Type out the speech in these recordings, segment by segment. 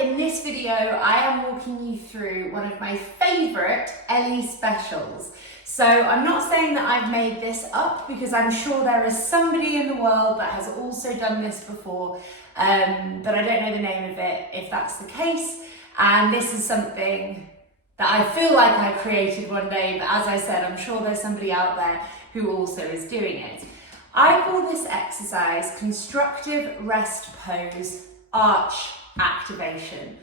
in this video, I am walking you through one of my favourite Ellie specials. So I'm not saying that I've made this up because I'm sure there is somebody in the world that has also done this before, but I don't know the name of it if that's the case. And this is something that I feel like I created one day, but as I said, I'm sure there's somebody out there who also is doing it. I call this exercise Constructive Rest Pose Arch Activation.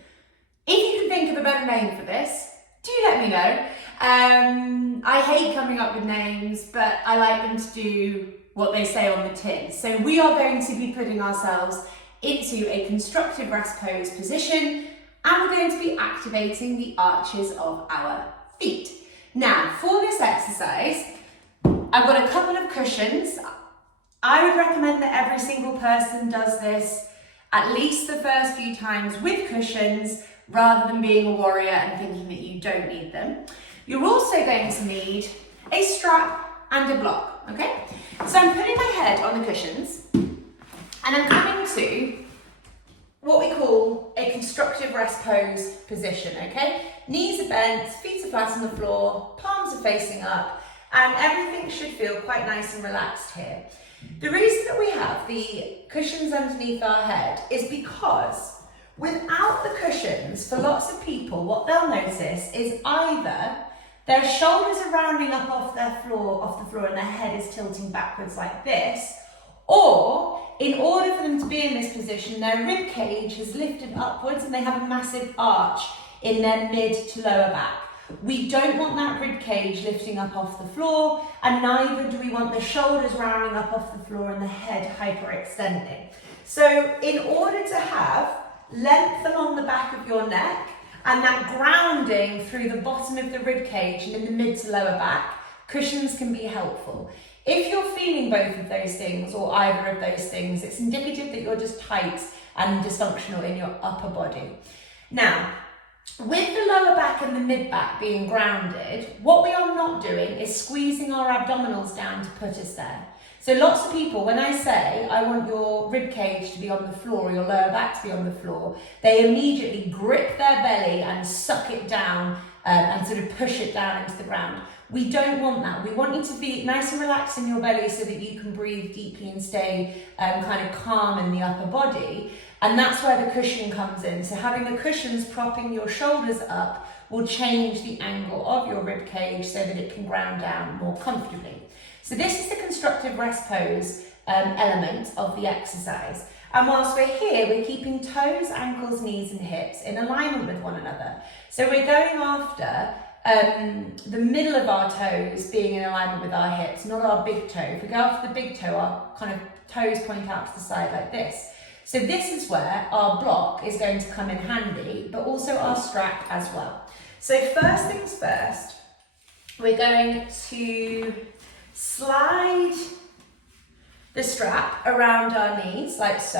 If you can think of a better name for this, do let me know. I hate coming up with names, but I like them to do what they say on the tin. So we are going to be putting ourselves into a constructive rest pose position, and we're going to be activating the arches of our feet. Now, for this exercise, I've got a couple of cushions. I would recommend that every single person does this at least the first few times with cushions, rather than being a warrior and thinking that you don't need them. You're also going to need a strap and a block, okay? So I'm putting my head on the cushions and I'm coming to what we call a constructive rest pose position, okay? Knees are bent, feet are flat on the floor, palms are facing up, and everything should feel quite nice and relaxed here. The reason that we have the cushions underneath our head is because without the cushions, for lots of people, what they'll notice is either their shoulders are rounding up off the floor and their head is tilting backwards like this, or in order for them to be in this position, their rib cage has lifted upwards and they have a massive arch in their mid to lower back. We don't want that rib cage lifting up off the floor, and neither do we want the shoulders rounding up off the floor and the head hyperextending. So in order to have length along the back of your neck and that grounding through the bottom of the rib cage and in the mid to lower back, cushions can be helpful. If you're feeling both of those things or either of those things, it's indicative that you're just tight and dysfunctional in your upper body. Now, with the lower back and the mid back being grounded, what we are not doing is squeezing our abdominals down to put us there. So lots of people, when I say I want your rib cage to be on the floor, or your lower back to be on the floor, they immediately grip their belly and suck it down and sort of push it down into the ground. We don't want that. We want you to be nice and relaxed in your belly so that you can breathe deeply and stay kind of calm in the upper body. And that's where the cushion comes in. So having the cushions propping your shoulders up will change the angle of your rib cage so that it can ground down more comfortably. So this is the constructive rest pose element of the exercise. And whilst we're here, we're keeping toes, ankles, knees and hips in alignment with one another. So we're going after the middle of our toes being in alignment with our hips, not our big toe. If we go after the big toe, our kind of toes point out to the side like this. So this is where our block is going to come in handy, but also our strap as well. So first things first, we're going to slide the strap around our knees like so.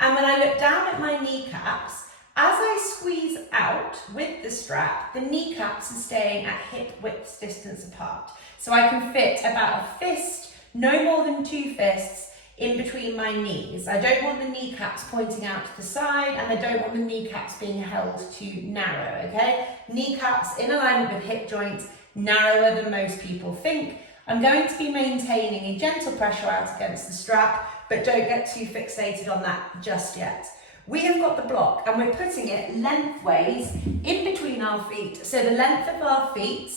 And when I look down at my kneecaps, as I squeeze out with the strap, the kneecaps are staying at hip width distance apart. So I can fit about a fist, no more than 2 fists, in between my knees. I don't want the kneecaps pointing out to the side, and I don't want the kneecaps being held too narrow, okay? Kneecaps in alignment with hip joints, narrower than most people think. I'm going to be maintaining a gentle pressure out against the strap, but don't get too fixated on that just yet. We have got the block and we're putting it lengthways in between our feet. So the length of our feet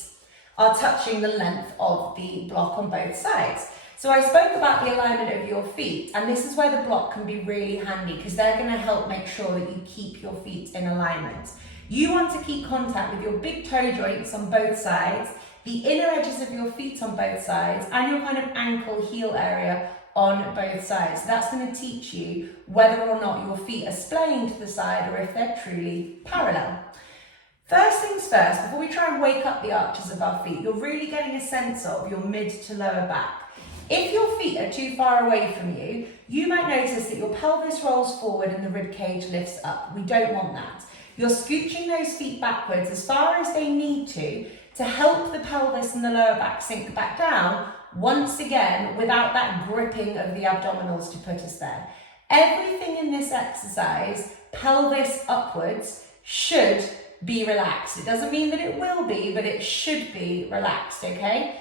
are touching the length of the block on both sides. So I spoke about the alignment of your feet, and this is where the block can be really handy because they're going to help make sure that you keep your feet in alignment. You want to keep contact with your big toe joints on both sides, the inner edges of your feet on both sides, and your kind of ankle heel area on both sides. So that's going to teach you whether or not your feet are splaying to the side or if they're truly parallel. First things first, before we try and wake up the arches of our feet, you're really getting a sense of your mid to lower back. If your feet are too far away from you, you might notice that your pelvis rolls forward and the rib cage lifts up. We don't want that. You're scooching those feet backwards as far as they need to help the pelvis and the lower back sink back down, once again, without that gripping of the abdominals to put us there. Everything in this exercise pelvis upwards should be relaxed. It doesn't mean that it will be, but it should be relaxed, okay?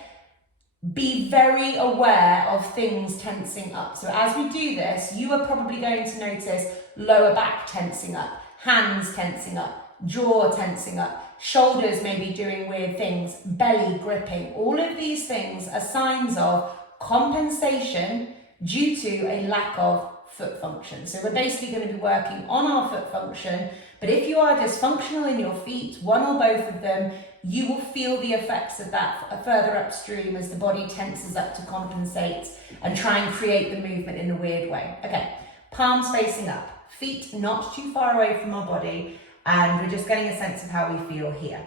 Be very aware of things tensing up. So as we do this, you are probably going to notice lower back tensing up, hands tensing up, jaw tensing up, shoulders maybe doing weird things, belly gripping. All of these things are signs of compensation due to a lack of foot function. So we're basically going to be working on our foot function, but if you are dysfunctional in your feet, one or both of them, you will feel the effects of that further upstream as the body tenses up to compensate and try and create the movement in a weird way. Okay, palms facing up, feet not too far away from our body, and we're just getting a sense of how we feel here.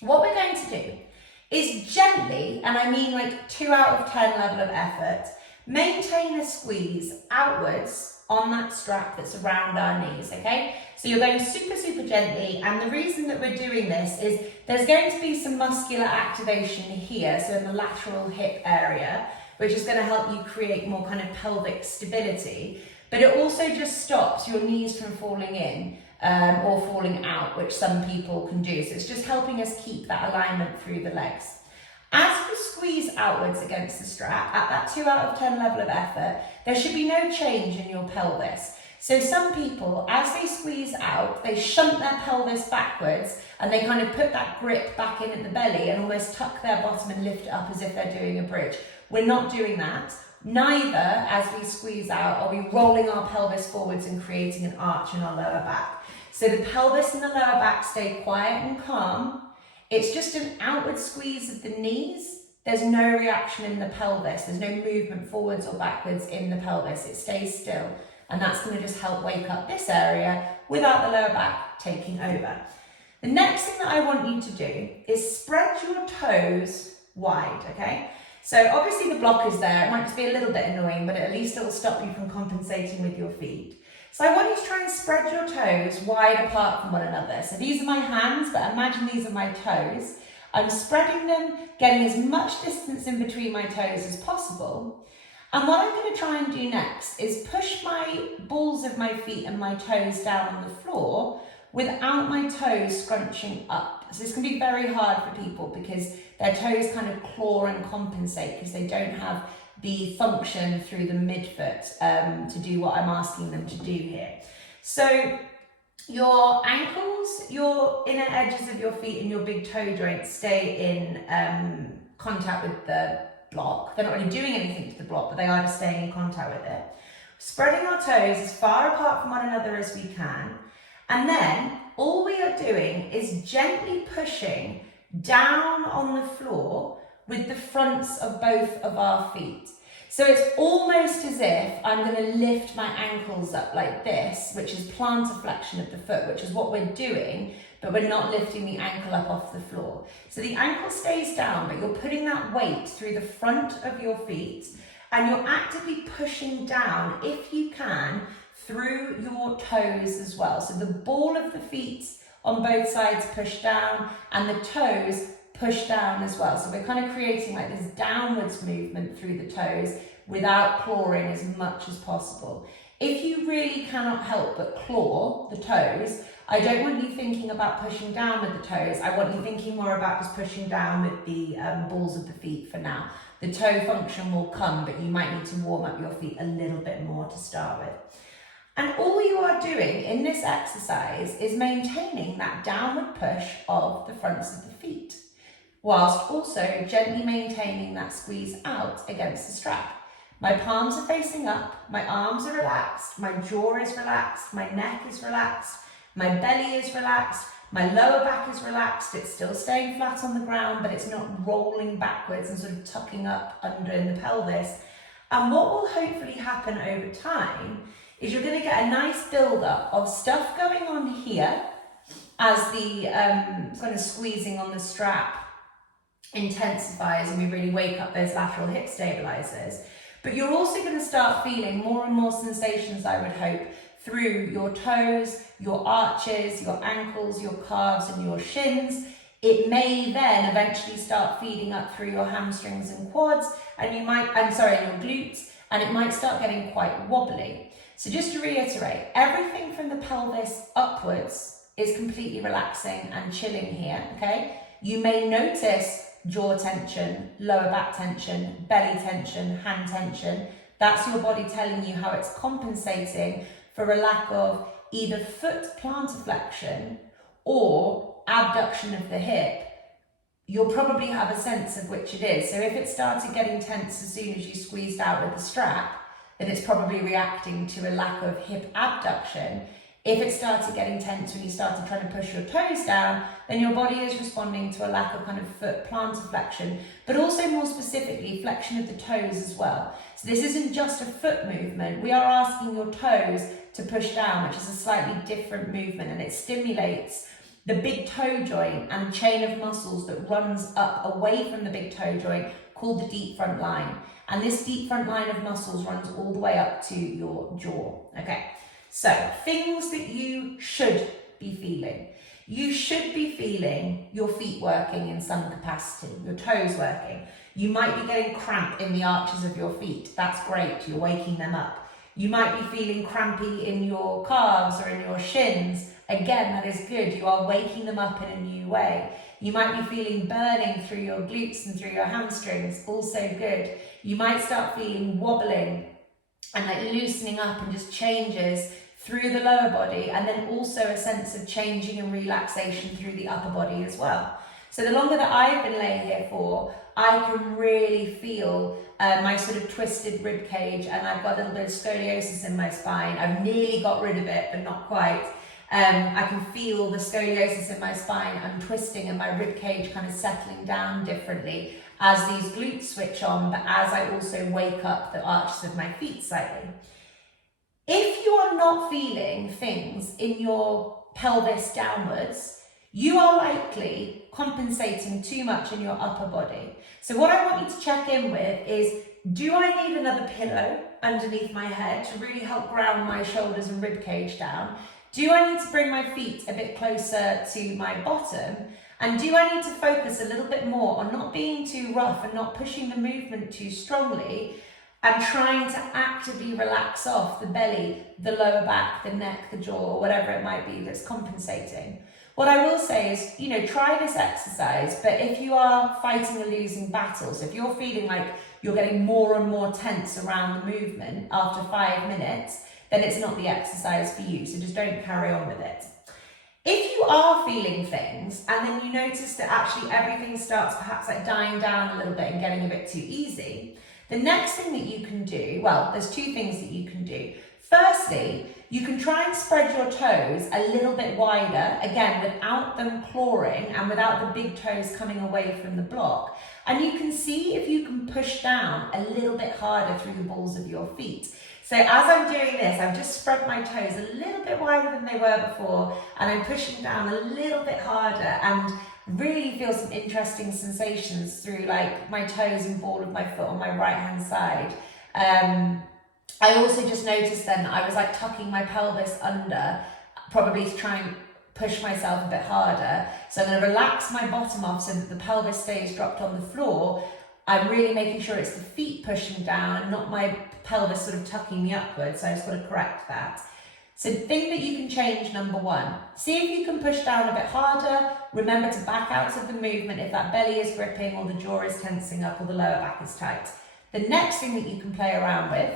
What we're going to do is gently, and I mean like 2 out of 10 level of effort, maintain a squeeze outwards on that strap that's around our knees, okay? So you're going super, super gently, and the reason that we're doing this is there's going to be some muscular activation here, so in the lateral hip area, which is going to help you create more kind of pelvic stability, but it also just stops your knees from falling in or falling out, which some people can do. So it's just helping us keep that alignment through the legs. As we squeeze outwards against the strap, at that 2 out of 10 level of effort, there should be no change in your pelvis. So some people, as they squeeze out, they shunt their pelvis backwards and they kind of put that grip back in at the belly and almost tuck their bottom and lift it up as if they're doing a bridge. We're not doing that. Neither, as we squeeze out, are we rolling our pelvis forwards and creating an arch in our lower back. So the pelvis and the lower back stay quiet and calm. It's just an outward squeeze of the knees. There's no reaction in the pelvis. There's no movement forwards or backwards in the pelvis. It stays still. And that's going to just help wake up this area without the lower back taking over. The next thing that I want you to do is spread your toes wide, okay? So obviously the block is there. It might just be a little bit annoying, but at least it will stop you from compensating with your feet. So I want you to try and spread your toes wide apart from one another. So these are my hands, but imagine these are my toes. I'm spreading them, getting as much distance in between my toes as possible. And what I'm going to try and do next is push my balls of my feet and my toes down on the floor without my toes scrunching up. So this can be very hard for people because their toes kind of claw and compensate because they don't have the function through the midfoot to do what I'm asking them to do here. So your ankles, your inner edges of your feet and your big toe joints stay in contact with the block. They're not really doing anything to the block, but they are just staying in contact with it. Spreading our toes as far apart from one another as we can. And then all we are doing is gently pushing down on the floor with the fronts of both of our feet. So it's almost as if I'm going to lift my ankles up like this, which is plantar flexion of the foot, which is what we're doing, but we're not lifting the ankle up off the floor. So the ankle stays down, but you're putting that weight through the front of your feet and you're actively pushing down, if you can, through your toes as well. So the ball of the feet on both sides push down and the toes push down as well. So we're kind of creating like this downwards movement through the toes without clawing as much as possible. If you really cannot help but claw the toes, I don't want you thinking about pushing down with the toes. I want you thinking more about just pushing down with the balls of the feet for now. The toe function will come, but you might need to warm up your feet a little bit more to start with. And all you are doing in this exercise is maintaining that downward push of the fronts of the feet, whilst also gently maintaining that squeeze out against the strap. My palms are facing up, my arms are relaxed, my jaw is relaxed, my neck is relaxed, my belly is relaxed, my lower back is relaxed. It's still staying flat on the ground, but it's not rolling backwards and sort of tucking up under in the pelvis. And what will hopefully happen over time is you're going to get a nice build-up of stuff going on here as the kind of squeezing on the strap intensifies and we really wake up those lateral hip stabilizers. But you're also going to start feeling more and more sensations, I would hope, through your toes, your arches, your ankles, your calves and your shins. It may then eventually start feeding up through your hamstrings and quads and your glutes, and it might start getting quite wobbly. So just to reiterate, everything from the pelvis upwards is completely relaxing and chilling here, okay? You may notice jaw tension, lower back tension, belly tension, hand tension. That's your body telling you how it's compensating for a lack of either foot plantar flexion or abduction of the hip. You'll probably have a sense of which it is. So if it started getting tense as soon as you squeezed out with the strap, then it's probably reacting to a lack of hip abduction. If it started getting tense when you started trying to push your toes down, then your body is responding to a lack of kind of foot plantar flexion, but also more specifically flexion of the toes as well. So this isn't just a foot movement. We are asking your toes to push down, which is a slightly different movement, and it stimulates the big toe joint and chain of muscles that runs up away from the big toe joint called the deep front line. And this deep front line of muscles runs all the way up to your jaw. Okay, so things that you should be feeling. You should be feeling your feet working in some capacity, your toes working. You might be getting cramp in the arches of your feet. That's great, you're waking them up. You might be feeling crampy in your calves or in your shins. Again, that is good. You are waking them up in a new way. You might be feeling burning through your glutes and through your hamstrings. Also good. You might start feeling wobbling and like loosening up and just changes through the lower body, and then also a sense of changing and relaxation through the upper body as well. So the longer that I've been laying here for, I can really feel my sort of twisted rib cage, and I've got a little bit of scoliosis in my spine. I've nearly got rid of it, but not quite. I can feel the scoliosis in my spine untwisting and my rib cage kind of settling down differently as these glutes switch on, but as I also wake up the arches of my feet slightly. If you are not feeling things in your pelvis downwards, you are likely compensating too much in your upper body. So what I want you to check in with is, do I need another pillow underneath my head to really help ground my shoulders and rib cage down? Do I need to bring my feet a bit closer to my bottom? And do I need to focus a little bit more on not being too rough and not pushing the movement too strongly, and trying to actively relax off the belly, the lower back, the neck, the jaw, whatever it might be that's compensating? What I will say is, try this exercise, but if you are fighting a losing battle, so if you're feeling like you're getting more and more tense around the movement after 5 minutes, then it's not the exercise for you, so just don't carry on with it. If you are feeling things and then you notice that actually everything starts perhaps like dying down a little bit and getting a bit too easy, the next thing that you can do, well, there's two things that you can do. Firstly, you can try and spread your toes a little bit wider, again, without them clawing and without the big toes coming away from the block. And you can see if you can push down a little bit harder through the balls of your feet. So as I'm doing this, I've just spread my toes a little bit wider than they were before, and I'm pushing down a little bit harder and really feel some interesting sensations through like my toes and ball of my foot on my right hand side. I also just noticed then that I was like tucking my pelvis under, probably to try and push myself a bit harder. So I'm going to relax my bottom off so that the pelvis stays dropped on the floor. I'm really making sure it's the feet pushing down and not my pelvis sort of tucking me upwards. So I just got to correct that. So the thing that you can change, number one, see if you can push down a bit harder. Remember to back out of the movement if that belly is gripping or the jaw is tensing up or the lower back is tight. The next thing that you can play around with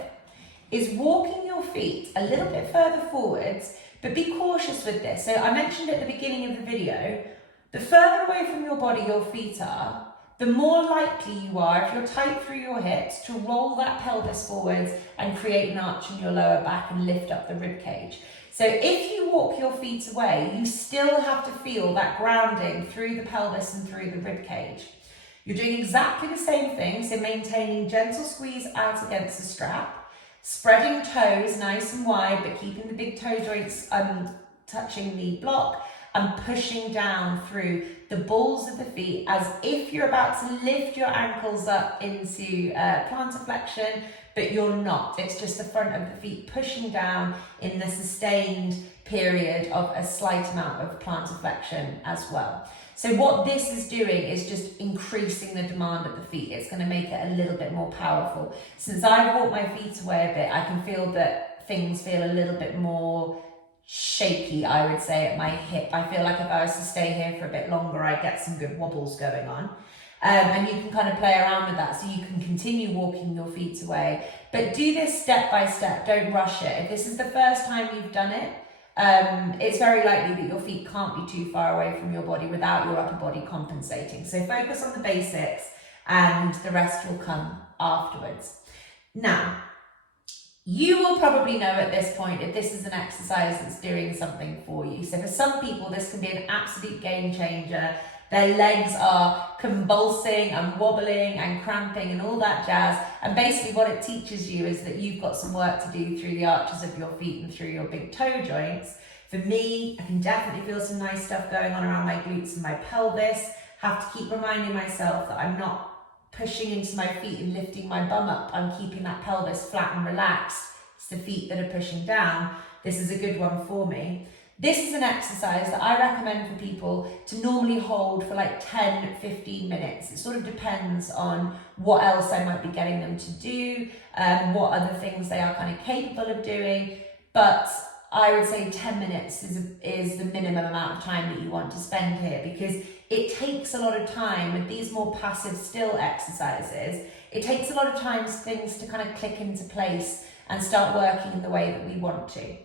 is walking your feet a little bit further forwards, but be cautious with this. So I mentioned at the beginning of the video, the further away from your body your feet are, the more likely you are, if you're tight through your hips, to roll that pelvis forwards and create an arch in your lower back and lift up the rib cage. So if you walk your feet away, you still have to feel that grounding through the pelvis and through the rib cage. You're doing exactly the same thing, so maintaining gentle squeeze out against the strap, spreading toes nice and wide, but keeping the big toe joints touching the block, and pushing down through the balls of the feet as if you're about to lift your ankles up into plantar flexion, but you're not. It's just the front of the feet pushing down in the sustained period of a slight amount of plantar flexion as well. So what this is doing is just increasing the demand of the feet. It's going to make it a little bit more powerful. Since I've walked my feet away a bit, I can feel that things feel a little bit more shaky, I would say, at my hip. I feel like if I was to stay here for a bit longer, I'd get some good wobbles going on. And you can kind of play around with that, so you can continue walking your feet away. But do this step by step, don't rush it. If this is the first time you've done it, it's very likely that your feet can't be too far away from your body without your upper body compensating. So focus on the basics and the rest will come afterwards. Now, you will probably know at this point if this is an exercise that's doing something for you. So for some people, this can be an absolute game changer. Their legs are convulsing and wobbling and cramping and all that jazz. And basically what it teaches you is that you've got some work to do through the arches of your feet and through your big toe joints. For me, I can definitely feel some nice stuff going on around my glutes and my pelvis. Have to keep reminding myself that I'm not pushing into my feet and lifting my bum up. I'm keeping that pelvis flat and relaxed. It's the feet that are pushing down. This is a good one for me. This is an exercise that I recommend for people to normally hold for like 10-15 minutes. It sort of depends on what else I might be getting them to do, what other things they are kind of capable of doing. But I would say 10 minutes is the minimum amount of time that you want to spend here, because it takes a lot of time with these more passive still exercises. It takes a lot of time for things to kind of click into place and start working in the way that we want to.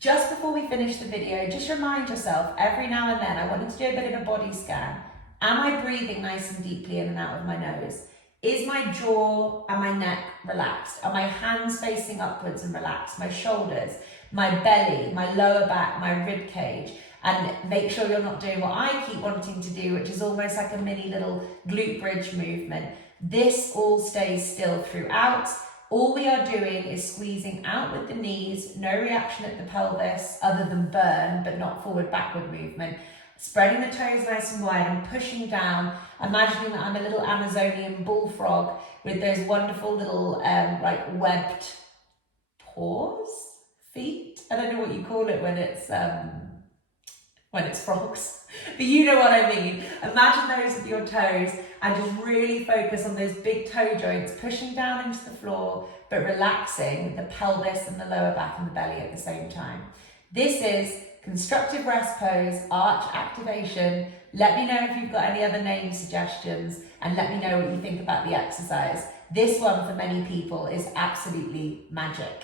Just before we finish the video, just remind yourself every now and then, I want you to do a bit of a body scan. Am I breathing nice and deeply in and out of my nose? Is my jaw and my neck relaxed? Are my hands facing upwards and relaxed? My shoulders, my belly, my lower back, my rib cage? And make sure you're not doing what I keep wanting to do, which is almost like a mini little glute bridge movement. This all stays still throughout. All we are doing is squeezing out with the knees, no reaction at the pelvis other than burn, but not forward-backward movement. Spreading the toes nice and wide and pushing down, imagining that I'm a little Amazonian bullfrog with those wonderful little like webbed paws, feet. I don't know what you call it when it's frogs, but you know what I mean. Imagine those with your toes and just really focus on those big toe joints, pushing down into the floor, but relaxing the pelvis and the lower back and the belly at the same time. This is constructive rest pose, arch activation. Let me know if you've got any other name suggestions and let me know what you think about the exercise. This one for many people is absolutely magic.